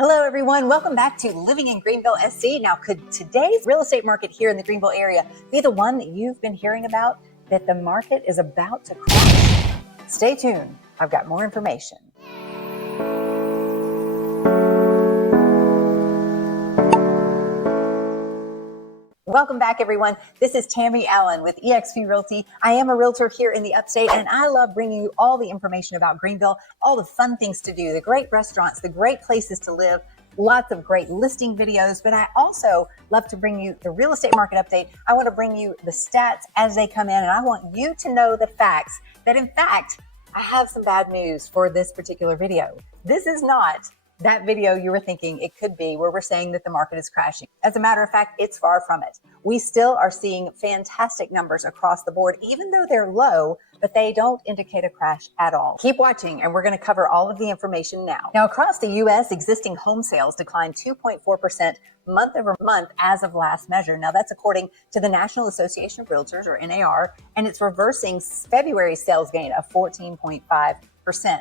Hello, everyone. Welcome back to Living in Greenville, SC. Now, could today's real estate market here in the Greenville area be the one that you've been hearing about, that the market is about to crash? Stay tuned. I've got more information. Welcome back, everyone. This is Tami Allen with eXp Realty. I am a realtor here in the upstate, and I love bringing you all the information about Greenville, all the fun things to do, the great restaurants, the great places to live, lots of great listing videos. But I also love to bring you the real estate market update. I want to bring you the stats as they come in, and I want you to know the facts that, in fact, I have some bad news for this particular video. This is not that video you were thinking it could be, where we're saying that the market is crashing. As a matter of fact, it's far from it. We still are seeing fantastic numbers across the board, even though they're low, but they don't indicate a crash at all. Keep watching, and we're going to cover all of the information now. Now, across the U.S., existing home sales declined 2.4% month over month as of last measure. Now, that's according to the National Association of Realtors, or NAR, and it's reversing February's sales gain of 14.5%.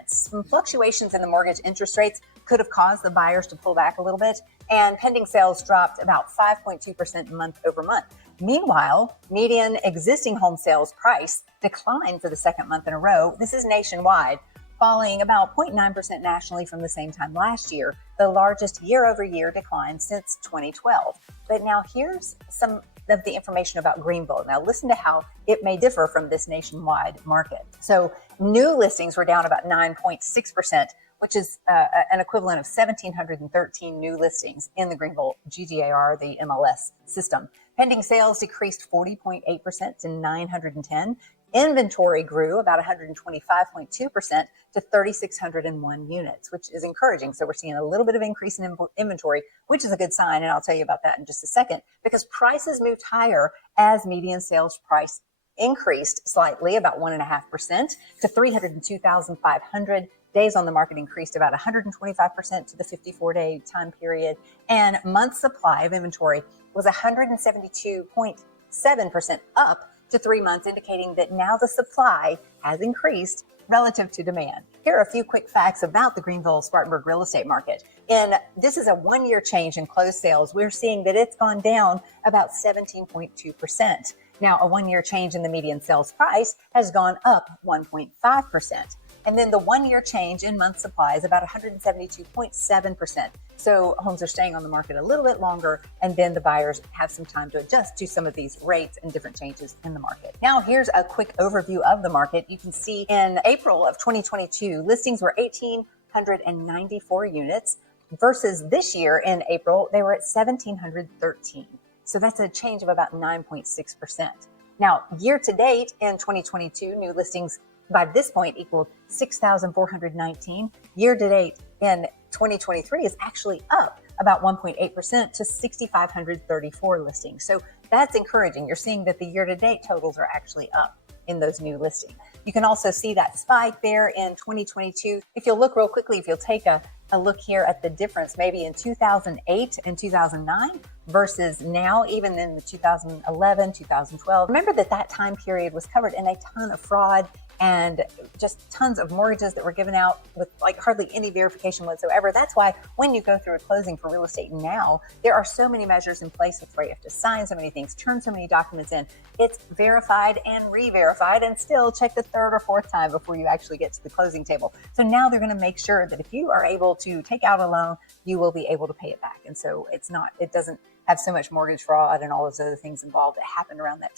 Some fluctuations in the mortgage interest rates could have caused the buyers to pull back a little bit, and pending sales dropped about 5.2% month over month. Meanwhile, median existing home sales price declined for the second month in a row. This is nationwide, falling about 0.9% nationally from the same time last year, the largest year-over-year decline since 2012. But now here's some of the information about Greenville. Now listen to how it may differ from this nationwide market. So new listings were down about 9.6%, which is an equivalent of 1,713 new listings in the Greenville GGAR, the MLS system. Pending sales decreased 40.8% to 910. Inventory grew about 125.2% to 3,601 units, which is encouraging. So we're seeing a little bit of increase in inventory, which is a good sign. And I'll tell you about that in just a second, because prices moved higher as median sales price increased slightly, about 1.5% to 302,500. Days on the market increased about 125% to the 54-day time period. And month supply of inventory was 172.7% up to 3 months, indicating that now the supply has increased relative to demand. Here are a few quick facts about the Greenville-Spartanburg real estate market. And this is a one-year change in closed sales. We're seeing that it's gone down about 17.2%. Now, a one-year change in the median sales price has gone up 1.5%. And then the one-year change in month supply is about 172.7%. So homes are staying on the market a little bit longer, and then the buyers have some time to adjust to some of these rates and different changes in the market. Now, here's a quick overview of the market. You can see in April of 2022, listings were 1,894 units versus this year in April, they were at 1,713. So that's a change of about 9.6%. Now, year to date in 2022, new listings by this point equaled 6,419. Year to date in 2023 is actually up about 1.8% to 6,534 listings. So that's encouraging. You're seeing that the year to date totals are actually up in those new listings. You can also see that spike there in 2022. If you'll look real quickly, if you'll take a look here at the difference maybe in 2008 and 2009 versus now, even in the 2011, 2012. Remember that time period was covered in a ton of fraud and just tons of mortgages that were given out with like hardly any verification whatsoever. That's why when you go through a closing for real estate now, there are so many measures in place where you have to sign so many things, turn so many documents in. It's verified and re-verified, and still check the third or fourth time before you actually get to the closing table. So now they're going to make sure that if you are able to take out a loan, you will be able to pay it back. And so it doesn't have so much mortgage fraud and all those other things involved that happened around that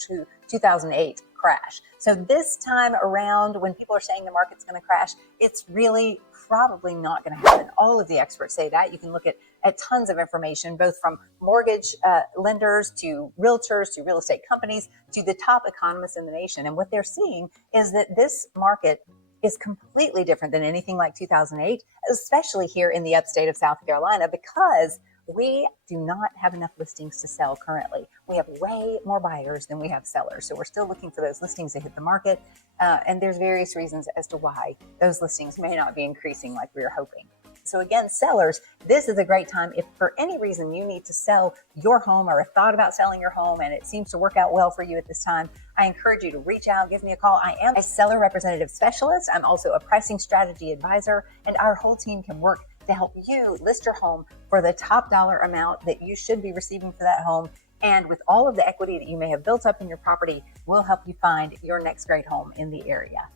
2008 crash. So this time around, when people are saying the market's going to crash, it's really probably not going to happen. All of the experts say that. You can look at tons of information, both from mortgage lenders to realtors to real estate companies to the top economists in the nation. And what they're seeing is that this market is completely different than anything like 2008, especially here in the upstate of South Carolina, because we do not have enough listings to sell currently. We have way more buyers than we have sellers. So we're still looking for those listings to hit the market. And there's various reasons as to why those listings may not be increasing like we were hoping. So again, sellers, this is a great time. If for any reason you need to sell your home or have thought about selling your home and it seems to work out well for you at this time, I encourage you to reach out, give me a call. I am a seller representative specialist. I'm also a pricing strategy advisor, and our whole team can work to help you list your home for the top dollar amount that you should be receiving for that home. And with all of the equity that you may have built up in your property, we'll help you find your next great home in the area.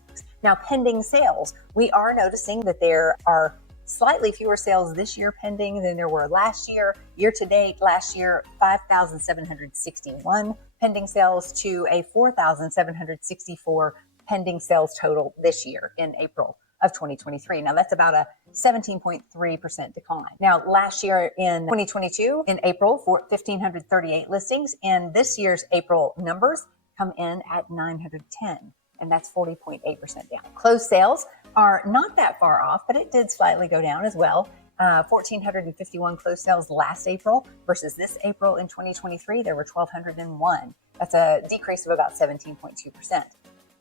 Now, pending sales, we are noticing that there are slightly fewer sales this year pending than there were last year. Year to date, last year, 5,761 pending sales to a 4,764 pending sales total this year in April of 2023. Now, that's about a 17.3% decline. Now, last year in 2022, in April, for 1,538 listings, and this year's April numbers come in at 910, and that's 40.8% down. Closed sales are not that far off, but it did slightly go down as well. 1,451 closed sales last April versus this April in 2023, there were 1,201. That's a decrease of about 17.2%.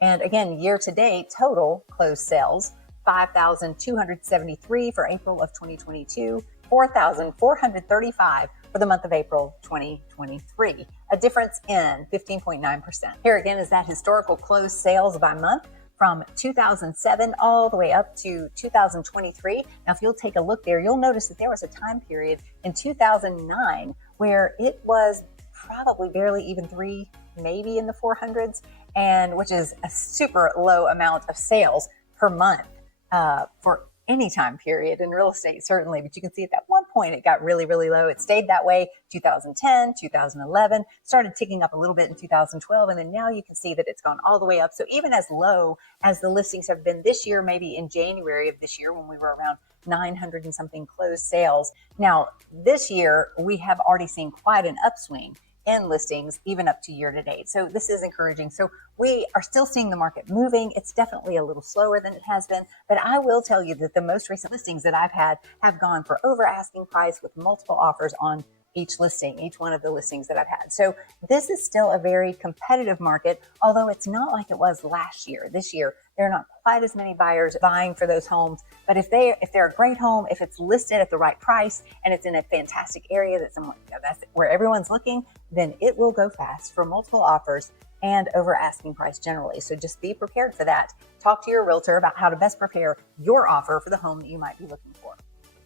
And again, year to date, total closed sales, 5,273 for April of 2022, 4,435 for the month of April 2023, a difference in 15.9%. Here again is that historical closed sales by month from 2007 all the way up to 2023. Now, if you'll take a look there, you'll notice that there was a time period in 2009 where it was probably barely even three, maybe in the 400s, and which is a super low amount of sales per month for any time period in real estate, certainly. But you can see at that one point, it got really, really low. It stayed that way 2010, 2011, started ticking up a little bit in 2012. And then now you can see that it's gone all the way up. So even as low as the listings have been this year, maybe in January of this year, when we were around 900 and something closed sales. Now, this year, we have already seen quite an upswing in listings, even up to year to date. So this is encouraging. So we are still seeing the market moving. It's definitely a little slower than it has been, but I will tell you that the most recent listings that I've had have gone for over asking price with multiple offers on each listing, each one of the listings that I've had. So this is still a very competitive market, although it's not like it was last year. This year, there are not quite as many buyers vying for those homes. But if they're a great home, if it's listed at the right price and it's in a fantastic area that's where everyone's looking, then it will go fast for multiple offers and over asking price generally. So just be prepared for that. Talk to your realtor about how to best prepare your offer for the home that you might be looking for.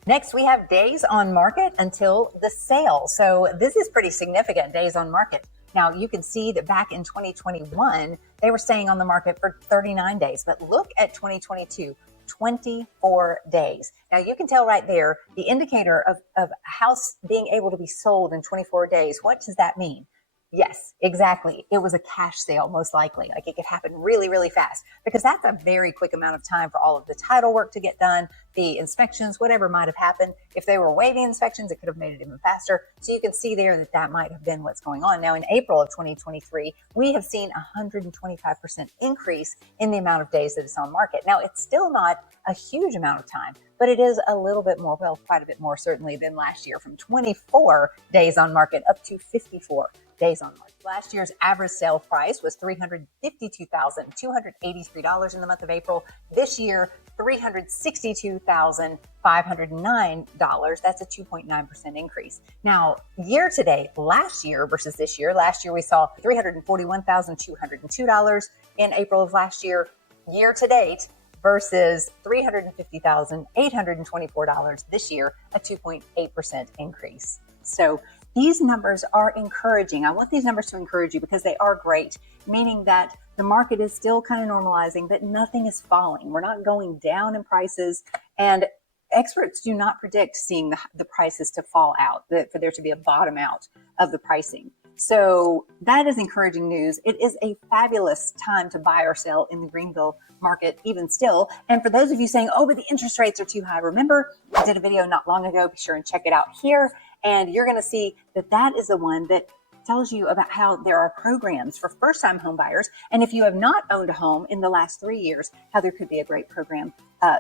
Next, we have days on market until the sale. So this is pretty significant, days on market. Now, you can see that back in 2021, they were staying on the market for 39 days. But look at 2022, 24 days. Now, you can tell right there, the indicator of a house being able to be sold in 24 days. What does that mean? Yes, exactly. It was a cash sale, most likely. Like, it could happen really, really fast, because that's a very quick amount of time for all of the title work to get done, the inspections, whatever might have happened. If they were waiving inspections, it could have made it even faster. So you can see there that that might have been what's going on. Now, in April of 2023, we have seen 125% increase in the amount of days that it's on market. Now, it's still not a huge amount of time, but it is a little bit more, well, quite a bit more certainly than last year, from 24 days on market up to 54 days on market. Last year's average sale price was $352,283 in the month of April. This year, $362,509. That's a 2.9% increase. Now, year to date, last year versus this year, last year we saw $341,202 in April of last year. Year to date versus $350,824 this year, a 2.8% increase. So these numbers are encouraging. I want these numbers to encourage you because they are great, meaning that the market is still kind of normalizing, but nothing is falling. We're not going down in prices, and experts do not predict seeing the prices to fall out, for there to be a bottom out of the pricing. So that is encouraging news. It is a fabulous time to buy or sell in the Greenville market, even still. And for those of you saying, oh, but the interest rates are too high, remember, I did a video not long ago. Be sure and check it out here. And you're going to see that that is the one that tells you about how there are programs for first-time home buyers. And if you have not owned a home in the last 3 years, how there could be a great program.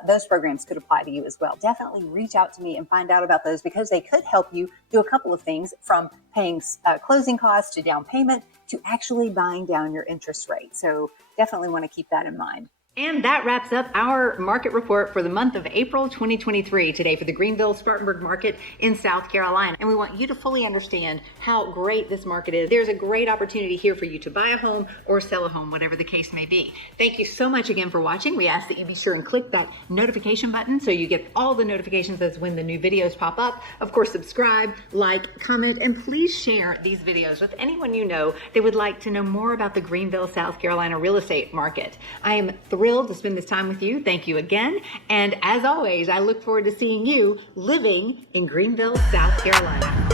Those programs could apply to you as well. Definitely reach out to me and find out about those, because they could help you do a couple of things, from paying closing costs to down payment to actually buying down your interest rate. So definitely want to keep that in mind. And that wraps up our market report for the month of April 2023 today for the Greenville Spartanburg market in South Carolina. And we want you to fully understand how great this market is. There's a great opportunity here for you to buy a home or sell a home, whatever the case may be. Thank you so much again for watching. We ask that you be sure and click that notification button so you get all the notifications as when the new videos pop up. Of course, subscribe, like, comment, and please share these videos with anyone you know that would like to know more about the Greenville, South Carolina real estate market. I am thrilled to spend this time with you. Thank you again. And as always, I look forward to seeing you living in Greenville, South Carolina.